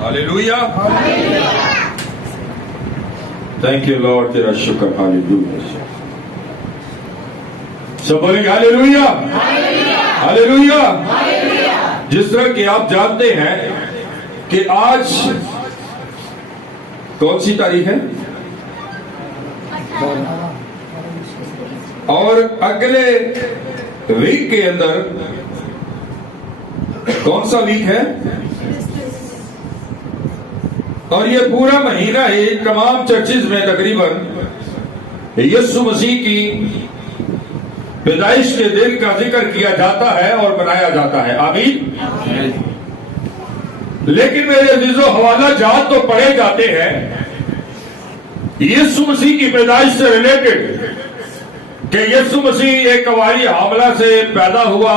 Hallelujah. Thank you Lord, तेरा शुक्र। Hallelujah. सब बोलेंगे हालेलुया, हालेलुया। जिस तरह कि आप जानते हैं कि आज कौन सी तारीख है और अगले वीक के अंदर कौन सा वीक है, और ये पूरा महीना ही तमाम चर्चिज में तकरीबन यीशु मसीह की पैदाइश के दिन का जिक्र किया जाता है और मनाया जाता है। आमीन। लेकिन मेरे अजीजों, हवाला जात तो पढ़े जाते हैं यीशु मसीह की पैदाइश से रिलेटेड कि यीशु मसीह एक कवारी हामला से पैदा हुआ,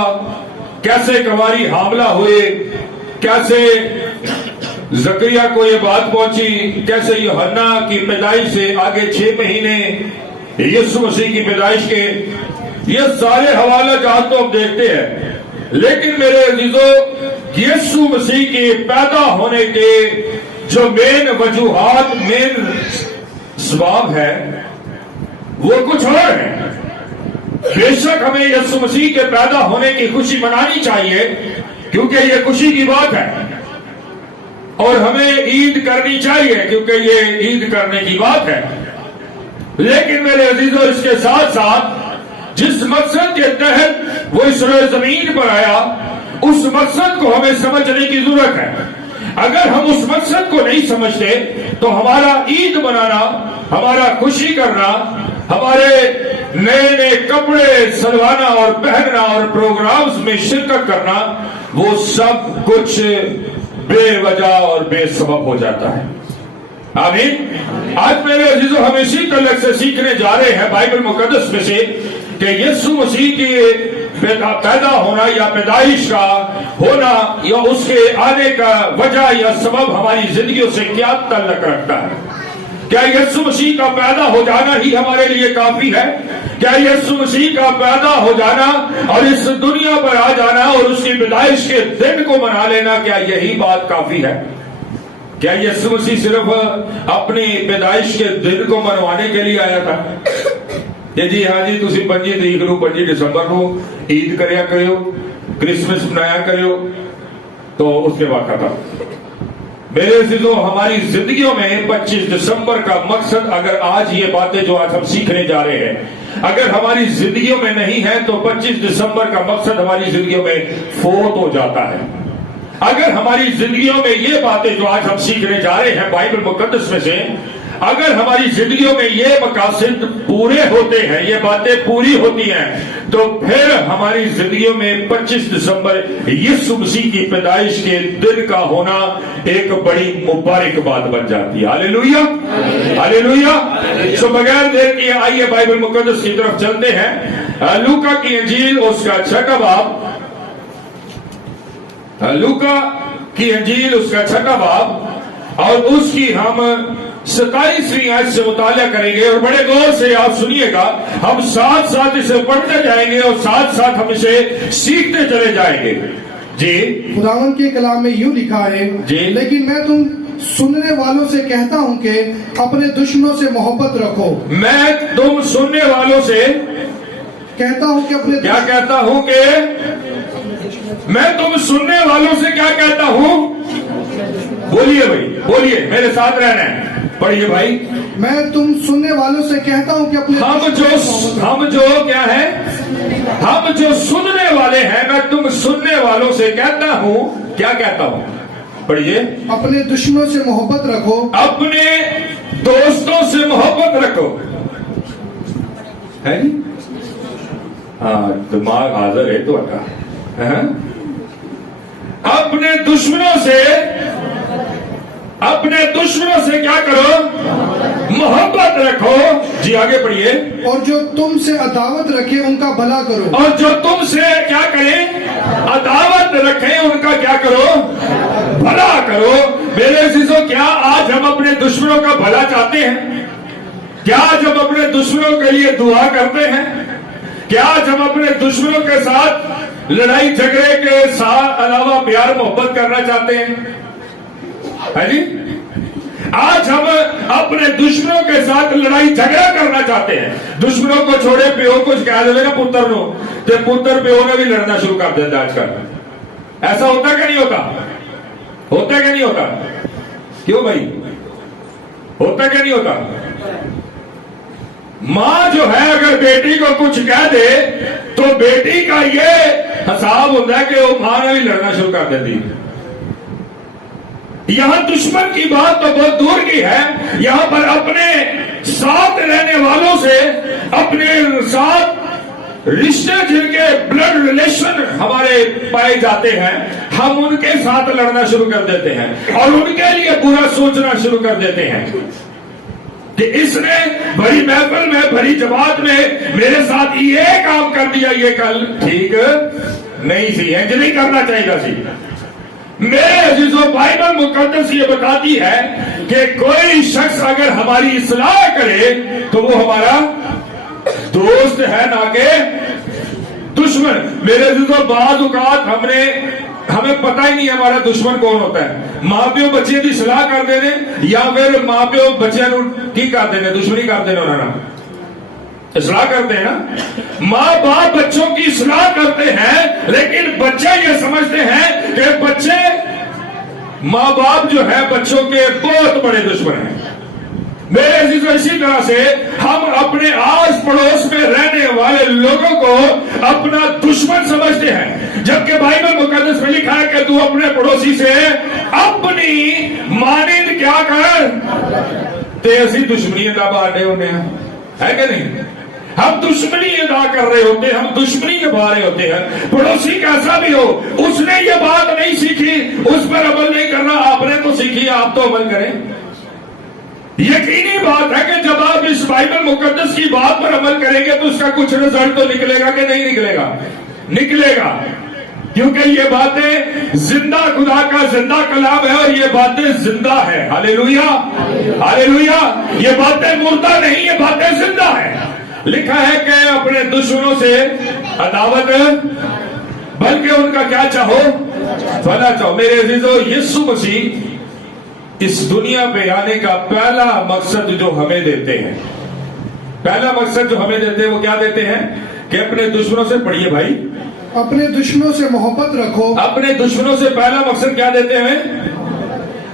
कैसे कवारी हामला हुए, कैसे जकरिया को ये बात पहुंची, कैसे यूहन्ना की पैदाइश से आगे 6 महीने यीशु मसीह की पैदाइश के, ये सारे हवाला जात तो हम देखते हैं। लेकिन मेरे अजीजों, यीशु मसीह के पैदा होने के जो मेन वजूहात, मेन सबब है, वो कुछ और है। बेशक हमें यीशु मसीह के पैदा होने की खुशी मनानी चाहिए, क्योंकि ये खुशी की बात है, और हमें ईद करनी चाहिए क्योंकि ये ईद करने की बात है। लेकिन मेरे अजीजों, इसके साथ साथ जिस मकसद के तहत वो इस जमीन पर आया, उस मकसद को हमें समझने की जरूरत है। अगर हम उस मकसद को नहीं समझते तो हमारा ईद मनाना, हमारा खुशी करना, हमारे नए नए कपड़े सलवाना और पहनना और प्रोग्राम्स में शिरकत करना, वो सब कुछ बेवजह और बेसबब हो जाता है। आमीन। आज मेरे अजीजों, हम इसी तलक से सीखने जा रहे हैं बाइबल मुकद्दस में से कि यीशु मसीह के पैदा होना या पैदाइश का होना या उसके आने का वजह या सबब हमारी जिंदगियों से क्या ताल्लुक रखता है। क्या यीशु मसीह का पैदा हो जाना ही हमारे लिए काफी है? क्या यीशु मसीह का पैदा हो जाना और इस दुनिया पर आ जाना और उसकी पैदाइश के दिन को मना लेना, क्या यही बात काफी है? क्या यीशु मसीह सिर्फ अपनी पैदाइश के दिन को मनवाने के लिए आया था? जी हाँ जी, तुसी 25 तरीक ਨੂੰ 25 दिसंबर ਨੂੰ ईद करया करो, क्रिसमस मनाया करो, तो उसके बाद खत्म। मेरे अजीजों, हमारी जिंदगियों में 25 दिसंबर का मकसद, अगर आज ये बातें जो आज हम सीखने जा रहे हैं अगर हमारी जिंदगियों में नहीं है तो 25 दिसंबर का मकसद हमारी जिंदगियों में फोत हो जाता है। अगर हमारी जिंदगियों में ये बातें जो आज हम सीखने जा रहे हैं बाइबल मुकद्दस में से, अगर हमारी जिंदगियों में ये मकासद पूरे होते हैं, ये बातें पूरी होती हैं, तो फिर हमारी जिंदगियों में 25 दिसंबर यीशु मसीह की पैदाइश के दिन का होना एक बड़ी मुबारक बात बन जाती है। Hallelujah, hallelujah. सो बगैर देर के आइए बाइबल मुकद्दस की तरफ चलते हैं। लूका की इंजील उसका 6वां बाब, लूका की इंजील उसका 6वां बाब, और उसकी हम 27वीं आयत से मुताला करेंगे। और बड़े गौर से आप सुनिएगा, हम साथ साथ इसे पढ़ते जाएंगे और साथ साथ हम इसे सीखते चले जाएंगे। जी, खुदावंद के कलाम में यूं लिखा है जी, लेकिन मैं तुम सुनने वालों से कहता हूं कि अपने दुश्मनों से मोहब्बत रखो। मैं तुम सुनने वालों से कहता हूं कि अपने क्या कहता हूं कि मैं तुम सुनने वालों से क्या कहता हूं? बोलिए भाई, बोलिए, मेरे साथ रहना है। पढ़िए भाई। मैं तुम सुनने वालों से कहता हूं कि अपने हम जो क्या है, हम जो सुनने वाले हैं, मैं तुम सुनने वालों से कहता हूं, क्या कहता हूं? पढ़िए। अपने दुश्मनों से मोहब्बत रखो, अपने दोस्तों से मोहब्बत रखो। है नहीं? हाँ, दिमाग हाजिर है तो अपने दुश्मनों से क्या करो? मोहब्बत रखो। जी, आगे पढ़िए। और जो तुमसे अदावत रखे उनका भला करो। और जो तुमसे क्या करें? अदावत रखे उनका क्या करो? भला करो। मेरे अजीजों, क्या आज हम अपने दुश्मनों का भला चाहते हैं? क्या आज हम अपने दुश्मनों के लिए दुआ करते हैं? क्या आज हम अपने दुश्मनों के साथ लड़ाई झगड़े के साथ अलावा प्यार मोहब्बत करना चाहते हैं, है जी? आज हम अपने दुश्मनों के साथ लड़ाई झगड़ा करना चाहते हैं। दुश्मनों को छोड़े प्यो को कह देवे ना पुत्र नो, तो पुत्र प्यो ने भी लड़ना शुरू कर देता आजकल। ऐसा होता क्या नहीं होता? होता क्या नहीं होता? क्यों भाई, होता क्या नहीं होता? मां जो है अगर बेटी को कुछ कह दे तो बेटी का ये हिसाब होता है कि वो मां ने भी लड़ना शुरू कर देती। यहां दुश्मन की बात तो बहुत दूर की है, यहां पर अपने साथ रहने वालों से, अपने साथ रिश्ते जिनके ब्लड रिलेशन हमारे पाए जाते हैं, हम उनके साथ लड़ना शुरू कर देते हैं और उनके लिए बुरा सोचना शुरू कर देते हैं कि इसने बड़ी महफिल में, बड़ी जमात में मेरे साथ ये काम कर दिया, ये कल ठीक नहीं सी, इंज नहीं करना चाहिए सी। मेरे अजीजों, बाइबल मुकद्दस ये बताती है कि कोई शख्स अगर हमारी इस्लाह करे तो वो हमारा दोस्त है, ना कि दुश्मन। मेरे अजीजों, बाज़ औक़ात हमें पता ही नहीं हमारा दुश्मन कौन होता है। मां प्यो बच्चे की सलाह कर देने या फिर मां प्यो बच्चों की कर देने, दुश्मनी कर देने, उन्होंने सलाह करते हैं ना। माँ बाप बच्चों की सलाह करते हैं, लेकिन बच्चे ये समझते हैं कि बच्चे, माँ बाप जो है बच्चों के बहुत बड़े दुश्मन हैं। मेरे अजीजों, इसी तरह से हम अपने आस पड़ोस में रहने वाले लोगों को अपना दुश्मन समझते हैं, जबकि बाइबल मुकद्दस में लिखा है कि तू अपने पड़ोसी से अपनी मानिंद क्या कर, ते असी दुश्मनी अदा बांटे होने है कि नहीं? हम दुश्मनी अदा कर रहे होते हैं, हम दुश्मनी निभा रहे होते हैं। पड़ोसी कैसा भी हो, उसने ये बात नहीं सीखी, उस पर अमल नहीं करना, आपने तो सीखी, आप तो अमल करें। यकीनी बात है कि जब आप इस बाइबल मुकद्दस की बात पर अमल करेंगे तो उसका कुछ रिजल्ट तो निकलेगा कि नहीं निकलेगा? निकलेगा, क्योंकि ये बातें जिंदा खुदा का जिंदा कलाम है और ये बातें जिंदा है। Hallelujah, hallelujah. ये बातें मुर्दा नहीं, ये बातें जिंदा है। लिखा है कि अपने दुश्मनों से अदावत, बल्कि उनका क्या चाहो, भला चाहो। मेरे अजीजों, यीशु मसीह इस दुनिया पे आने का पहला मकसद जो हमें देते हैं, पहला मकसद जो हमें देते हैं वो क्या देते हैं कि अपने दुश्मनों से, पढ़िए भाई, अपने दुश्मनों से मोहब्बत रखो। अपने दुश्मनों से पहला मकसद क्या देते हैं?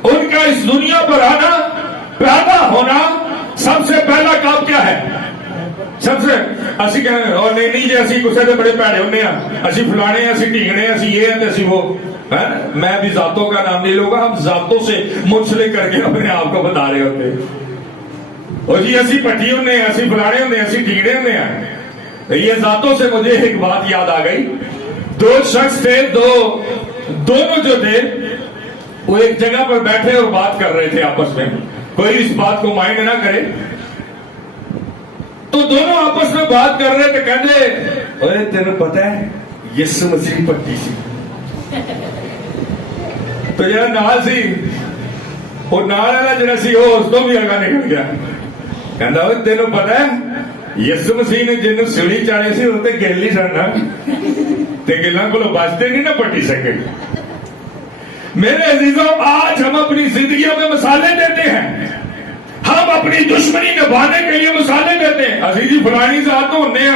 उनका इस दुनिया पर आना, पैदा होना, सबसे पहला काम क्या है? सबसे असी कह और नहीं जी असी गुस्से से बड़े भैड़े होने, असी फलाने, असी ढींगने, असी ये है, असी वो है। मैं भी जातों का नाम नहीं लूंगा, हम जातों से मुंसलिक करके अपने आप को बता रहे होते। और जी असी पट्टी होने, असी फलाने होने, असी ढींगने होने। ये जातों से मुझे एक बात याद आ गई। दो शख्स थे, दोनों जो थे वो एक जगह पर बैठे और बात कर रहे थे आपस में। कोई इस बात को माइंड ना करे। तो दोनों आपस में बात कर रहे थे, कहते अरे तेरे पता है यीशु मसीह पट्टी सी। तो जरा नाल सी और नाल वाला जरा सी वो उस तो भी अगा निकल गया। कहता तेन पता है यीशु मसीह ने जिन्हों सीढ़ी चाड़ी सी उसे गिल नहीं सकना, ते गिलों को बचते नहीं ना पट्टी सके। मेरे अजीजों, आज हम अपनी जिंदगियों में मसाले देते हैं, हम अपनी दुश्मनी निभाने के लिए मसाले देते हैं। असी जी फलानी जात होने,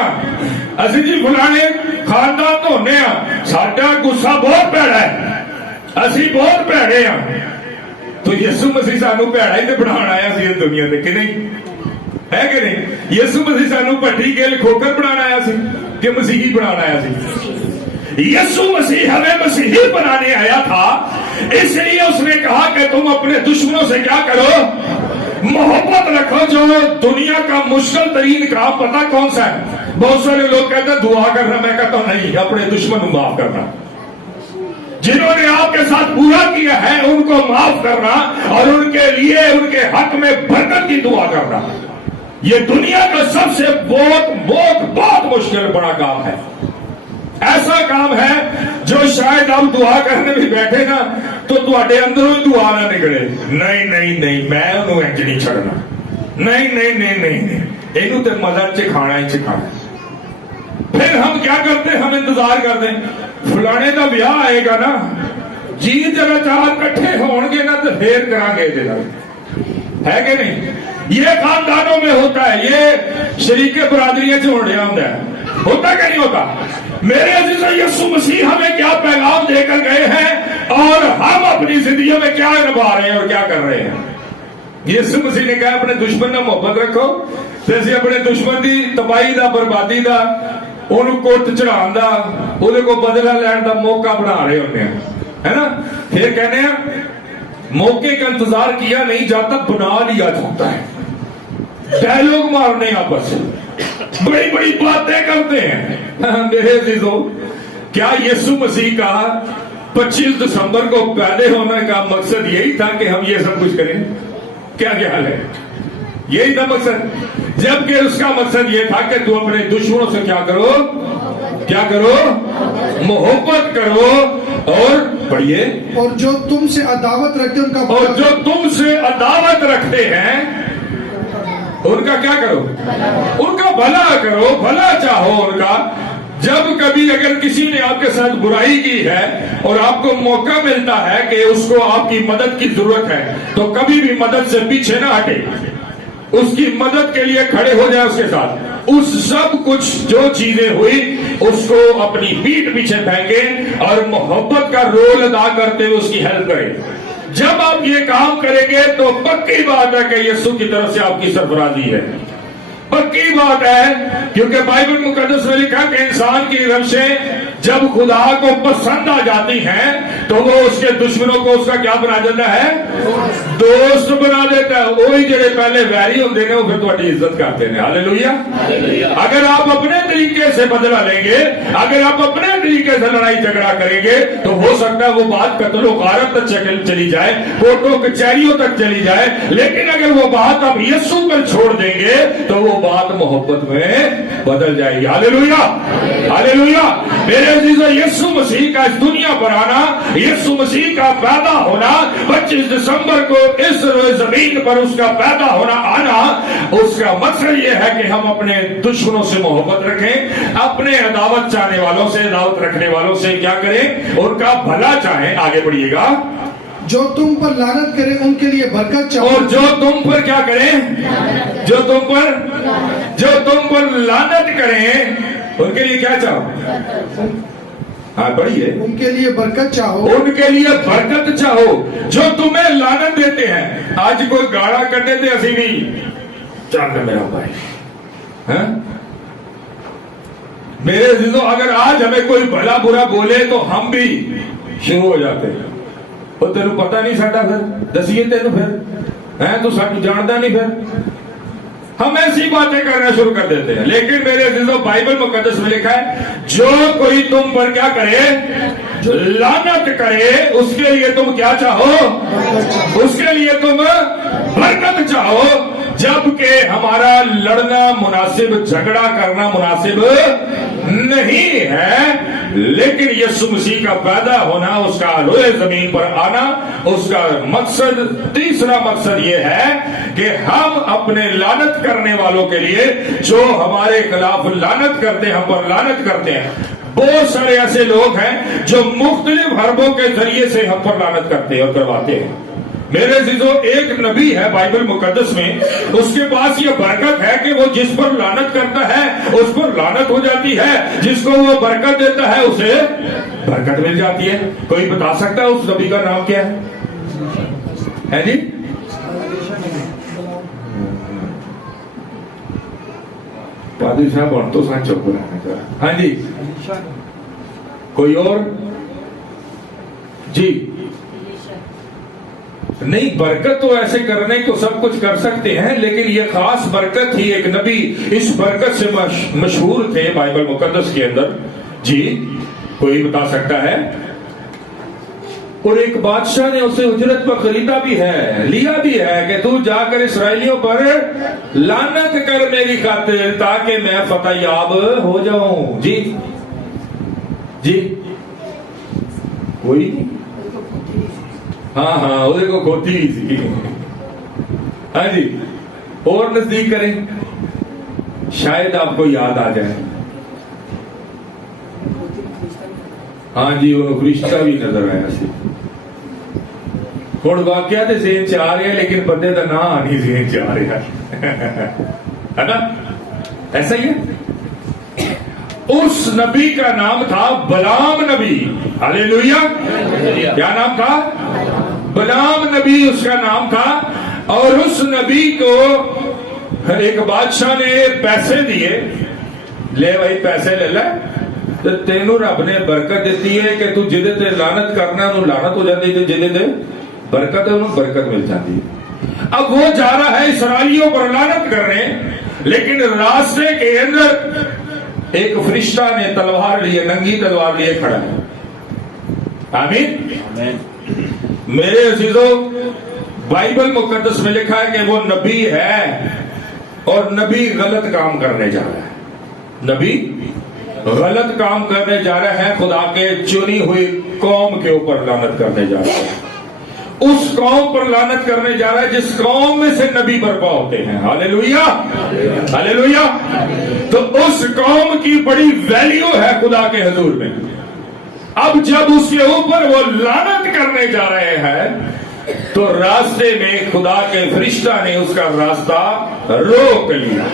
असी जी फलाने खानदान तो होने, साडा गुस्सा बहुत भैड़ा है, असी बहुत भैड़े हैं। तो यीशु मसीह सानू भैड़ा ही तो बनाना आया सी इस दुनिया से, कि नहीं है कि नहीं? यीशु मसीह सानू भट्टी गिल खोकर बनाना आया सी कि मसीही बनाना आया सी? यीशु मसीह हमें मसीही बनाने आया था, इसलिए उसने कहा कि तुम अपने दुश्मनों से क्या करो, मोहब्बत रखो। जो दुनिया का मुश्किल तरीन काम पता कौन सा है? बहुत सारे लोग कहते हैं दुआ करना, मैं कहता हूं नहीं, अपने दुश्मन को माफ करना। जिन्होंने आपके साथ बुरा किया है उनको माफ करना और उनके लिए, उनके हक में बरकत की दुआ करना, ये दुनिया का सबसे बहुत बहुत बहुत मुश्किल बड़ा काम है। ऐसा काम है जो शायद आप दुआ करने भी बैठे ना तो तुम्हारे अंदरों ही दुआ ना निकले। नहीं नहीं नहीं, मैं उन्होंने इंज नहीं छड़ना, नहीं नहीं नहीं नहीं नहीं, इनू तो मजा च खाना ही खाना। फिर हम क्या करते, हम इंतजार करते فلانے دا بیاہ آئے گا نا جی جگہ چار کٹھے ہون گے نا تو پھر کرا گے ہے کہ نہیں؟ یہ خاندانوں میں ہوتا ہے، یہ شریک برادریاں سے ہونے ہوتا کہ نہیں ہوتا؟ میرے عزیزو یسوع مسیح ہمیں کیا پیغام دے کر گئے ہیں اور ہم اپنی زندگیوں میں کیا نبھا رہے ہیں اور کیا کر رہے ہیں؟ یسوع مسیح نے کہا اپنے دشمن نہ محبت رکھو، جیسے اپنے دشمن دی تباہی دا بربادی دا انہوں کوٹ چڑھان دا انہوں کو بدلہ لین دا موقع بنا رہے ہوتے ہیں، ہے نا؟ پھر کہنے ہیں موقع کا انتظار کیا نہیں جاتا، بنا لیا جاتا ہے۔ ڈائلوگ مارنے آپس سے بڑی بڑی باتیں کرتے ہیں۔ میرے عزیزو، کیا یسوع مسیح کا 25 دسمبر کو پیدا ہونے کا مقصد یہی تھا کہ ہم یہ سب کچھ کریں؟ کیا خیال ہے؟ یہی تھا مقصد؟ جبکہ اس کا مقصد یہ تھا کہ تو اپنے دشمنوں سے کیا کرو؟ کیا کرو؟ محبت کرو، اور پڑھیے، اور جو تم سے عداوت رکھتے ہیں ان کا اور جو تم سے عداوت رکھتے ہیں ان کا کیا کرو؟ ان کا بھلا کرو، بھلا چاہو ان کا۔ جب کبھی اگر کسی نے آپ کے ساتھ برائی کی ہے اور آپ کو موقع ملتا ہے کہ اس کو آپ کی مدد کی ضرورت ہے تو کبھی بھی مدد سے پیچھے نہ ہٹے، اس کی مدد کے لیے کھڑے ہو جائے اس کے ساتھ۔ اس سب کچھ جو چیزیں ہوئی اس کو اپنی پیٹھ پیچھے پھینکے اور محبت کا رول ادا کرتے ہوئے اس کی ہیلپ کرے۔ جب آپ یہ کام کریں گے تو پکی بات ہے کہ یسوع کی طرف سے آپ کی سرفرازی ہے، پکی بات ہے، کیونکہ بائبل مقدس میں لکھا کہ انسان کی روشیں جب خدا کو پسند آ جاتی ہیں تو وہ اس کے دشمنوں کو اس کا کیا بنا دیتا ہے؟ دوست بنا دیتا ہے۔ وہی جڑے پہلے ویری ہوندے نے وہ پھر تہاڈی عزت کرتے ہیں۔ ہالےلویا۔ اگر آپ اپنے طریقے سے بدلہ لیں گے، اگر آپ اپنے طریقے سے لڑائی جھگڑا کریں گے تو ہو سکتا ہے وہ بات قتل و غارت تک چلی جائے، کورٹوں کچہریوں تک چلی جائے، لیکن اگر وہ بات آپ یسوع پر چھوڑ دیں گے تو وہ بات محبت میں بدل جائے گی۔ ہالےلویا، ہالےلویا۔ میرے عزیزو، یسوع مسیح کا اس دنیا پر آنا، یسوع مسیح کا پیدا ہونا، 25 دسمبر کو اس زمین پر اس کا پیدا ہونا، آنا، اس کا مقصد یہ ہے کہ ہم اپنے دشمنوں سے محبت رکھیں، اپنے عداوت چاہنے والوں سے، عداوت رکھنے والوں سے کیا کریں؟ ان کا بھلا چاہیں۔ آگے بڑھیے گا۔ جو تم پر لعنت کرے ان کے لیے برکت چاہو، اور جو تم پر کیا کریں؟ جو تم پر لعنت کریں ان کے لیے کیا چاہو؟ ہاں بڑھیے، ان کے لیے برکت چاہو، ان کے لیے برکت چاہو۔ جو تمہیں لعنت دیتے ہیں، آج کوئی گاڑا کرنے دے اسی بھی چاہتا میرا بھائی، میرے عزیزو، اگر آج ہمیں کوئی بھلا برا بولے تو ہم بھی شروع ہو جاتے ہیں، اور تینوں پتہ نہیں ساڈا، پھر دسیے تینوں، پھر تو سانو جانتا نہیں، پھر ہم ایسی باتیں کرنا شروع کر دیتے ہیں۔ لیکن میرے عزیزو، بائبل مقدس میں لکھا ہے جو کوئی تم پر کیا کرے؟ لعنت کرے، اس کے لیے تم کیا چاہو؟ اس کے لیے تم برکت چاہو۔ جبکہ ہمارا لڑنا مناسب، جھگڑا کرنا مناسب نہیں ہے، لیکن یسوع مسیح کا پیدا ہونا، اس کا روئے زمین پر آنا، اس کا مقصد، تیسرا مقصد یہ ہے کہ ہم اپنے لعنت کرنے والوں کے لیے، جو ہمارے خلاف لعنت کرتے ہیں، ہم پر لعنت کرتے ہیں، بہت سارے ایسے لوگ ہیں جو مختلف حربوں کے ذریعے سے ہم پر لعنت کرتے ہیں اور کرواتے ہیں۔ میرے عزیزو، ایک نبی ہے بائبل مقدس میں، اس کے پاس یہ برکت ہے کہ وہ جس پر لعنت کرتا ہے اس پر لعنت ہو جاتی ہے، جس کو وہ برکت دیتا ہے اسے برکت مل جاتی ہے۔ کوئی بتا سکتا ہے اس نبی کا نام کیا ہے جی؟ پادری صاحب بن تو سان چپ رہنا چاہا۔ ہاں جی، کوئی اور؟ جی نہیں، برکت تو ایسے کرنے کو سب کچھ کر سکتے ہیں، لیکن یہ خاص برکت تھی، ایک نبی اس برکت سے مشہور تھے بائبل مقدس کے اندر۔ جی کوئی بتا سکتا ہے؟ اور ایک بادشاہ نے اسے اجرت پر خریدا بھی ہے، لیا بھی ہے کہ تو جا کر اسرائیلیوں پر لعنت کر میری خاطر، تاکہ میں فتح یاب ہو جاؤں۔ جی جی کوئی نہیں؟ ہاں وہ کھوتی سی۔ ہاں جی، اور نزدیک کریں، شاید آپ کو یاد آ جائے۔ ہاں جی انہوں فرشتہ بھی نظر آیا سی. ہوں واقعہ تو ذہن چ آ رہا ہے لیکن بندے کا نام نہیں ذہن چ آ رہا ہے نا. ایسا ہی ہے. اس نبی کا نام تھا بلام نبی. ہاللیلویا. کیا نام تھا؟ بلام نبی اس کا نام تھا. اور اس نبی کو ایک بادشاہ نے پیسے دیے, لے بھائی پیسے لے لے تو تینوں رب نے برکت دیتی ہے کہ تو جدے تے لعنت کرنا انہوں لعنت ہو جاتی ہے, جدے تے برکت ہے انہوں برکت مل جاتی ہے. اب وہ جا رہا ہے اسرائیلیوں پر لعنت کرنے, لیکن راستے کے اندر ایک فرشتہ نے تلوار لیے, ننگی تلوار لیے کھڑا ہے. آمین. میرے عزیزوں بائبل مقدس میں لکھا ہے کہ وہ نبی ہے اور نبی غلط کام کرنے جا رہا ہے. نبی غلط کام کرنے جا رہا ہے, خدا کے چنی ہوئی قوم کے اوپر لعنت کرنے جا رہا ہے. اس قوم پر لعنت کرنے جا رہا ہے جس قوم میں سے نبی برپا ہوتے ہیں. ہاللیلویا. ہاللیلویا. تو اس قوم کی بڑی ویلیو ہے خدا کے حضور میں. اب جب اس کے اوپر وہ لعنت کرنے جا رہے ہیں تو راستے میں خدا کے فرشتہ نے اس کا راستہ روک لیا.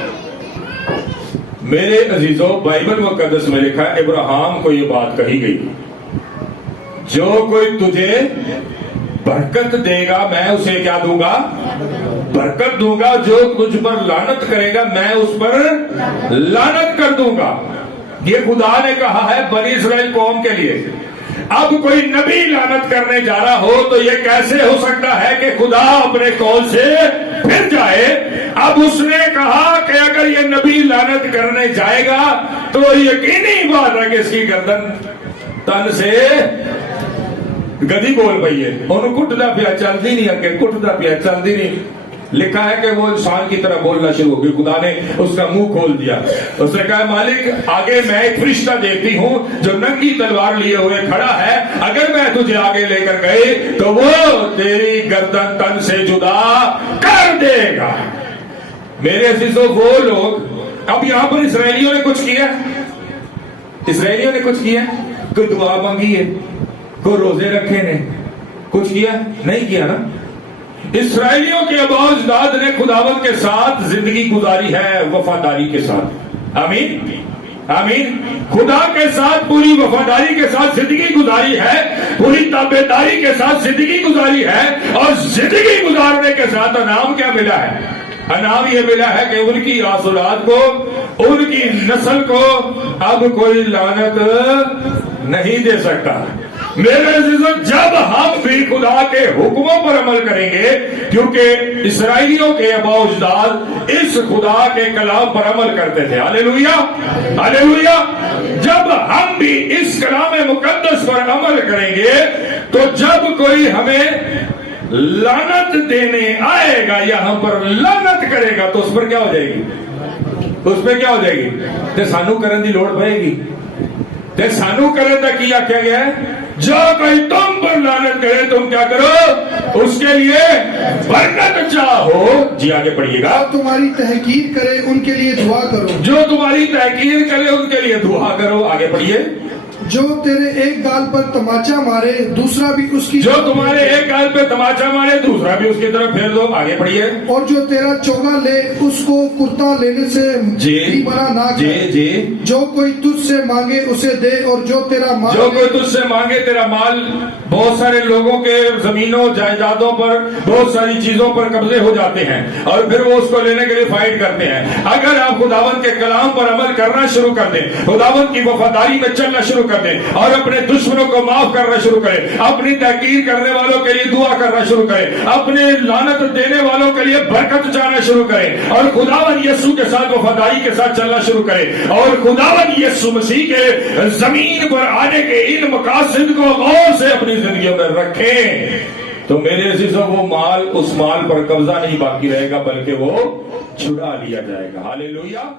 میرے عزیزوں بائبل مقدس میں لکھا ہے ابراہیم کو یہ بات کہی گئی, جو کوئی تجھے برکت دے گا میں اسے کیا دوں گا؟ برکت دوں گا. جو تجھ پر لعنت کرے گا میں اس پر لعنت کر دوں گا. یہ خدا نے کہا ہے بنی اسرائیل قوم کے لیے. اب کوئی نبی لعنت کرنے جا رہا ہو تو یہ کیسے ہو سکتا ہے کہ خدا اپنے قول سے پھر جائے؟ اب اس نے کہا کہ اگر یہ نبی لعنت کرنے جائے گا تو یقینی بات ہے کہ اس کی گردن تن سے گدی بول پئی ہے. انہوں کٹدا پیا چلتی نہیں, اگے کٹدا پیا چلتی نہیں. لکھا ہے کہ وہ انسان کی طرح بولنا شروع ہو گئی. خدا نے اس کا منہ کھول دیا. اس نے کہا مالک آگے میں ایک فرشتہ دیکھتی ہوں جو ننگی تلوار لیے ہوئے کھڑا ہے, اگر میں تجھے آگے لے کر گئی تو وہ تیری گردن تن سے جدا کر دے گا. میرے عزیزوں وہ لوگ اب یہاں پر اسرائیلیوں نے کچھ کیا, اسرائیلیوں نے کچھ کیا, کوئی دعا مانگی ہے, کوئی روزے رکھے نے, کچھ کیا نہیں کیا نا. اسرائیلیوں کے آباء و اجداد نے خداوند کے ساتھ زندگی گزاری ہے وفاداری کے ساتھ. آمین. آمین. خدا کے ساتھ پوری وفاداری کے ساتھ زندگی گزاری ہے, پوری تابعداری کے ساتھ زندگی گزاری ہے, اور زندگی گزارنے کے ساتھ انعام کیا ملا ہے؟ انعام یہ ملا ہے کہ ان کی اولاد کو, ان کی نسل کو اب کوئی لعنت نہیں دے سکتا. میرے عزیزوں جب ہم بھی خدا کے حکموں پر عمل کریں گے, کیونکہ اسرائیلیوں کے آباء و اجداد اس خدا کے کلام پر عمل کرتے تھے. ہاللیلویا. ہاللیلویا. جب ہم بھی اس کلام مقدس پر عمل کریں گے تو جب کوئی ہمیں لعنت دینے آئے گا یا ہم پر لعنت کرے گا تو اس پر کیا ہو جائے گی؟ اس پہ کیا ہو جائے گی؟ تے سانو کرن دی لوڑ پائے گی. تے سانو کرن دا کیا گیا ہے؟ جو کوئی تم پر لعنت کرے تم کیا کرو؟ اس کے لیے برکت چاہو. جی آگے پڑھیے گا. جو تمہاری تحقیر کرے ان کے لیے دعا کرو. جو تمہاری تحقیر کرے ان کے لیے دعا کرو. آگے پڑھیے. جو تیرے ایک گال پر تماچا مارے دوسرا بھی اس کی, جو تمہارے ایک گال پہ تماچا مارے دوسرا بھی اس کی طرف پھیر دو. آگے پڑھیے. اور جو تیرا چوگا لے اس کو کرتا لینے سے جی منع نہ کر. جی جی. جو کوئی تجھ سے مانگے اسے دے, اور جو تیرا مال, جو کوئی تجھ سے مانگے تیرا مال. بہت سارے لوگوں کے زمینوں جائیدادوں پر بہت ساری چیزوں پر قبضے ہو جاتے ہیں اور پھر وہ اس کو لینے کے لیے فائٹ کرتے ہیں. اگر آپ خداوند کے کلام پر عمل کرنا شروع کر دیں, خداوند کی وفاداری میں چلنا شروع کر دیں اور اپنے دشمنوں کو معاف کرنا شروع کریں, اپنی تحقیر کرنے والوں کے لیے دعا کرنا شروع کریں, اپنے لعنت دینے والوں کے لیے برکت چاہنا شروع کریں, اور خداوند یسوع کے ساتھ وفاداری کے ساتھ چلنا شروع کریں, اور خداوند یسوع مسیح کے زمین پر آنے کے ان مقاصد کو غور سے اپنی زندگیوں میں رکھیں, تو میرے عزیزوں وہ مال, اس مال پر قبضہ نہیں باقی رہے گا بلکہ وہ چھڑا لیا جائے گا. ہاللیلویا.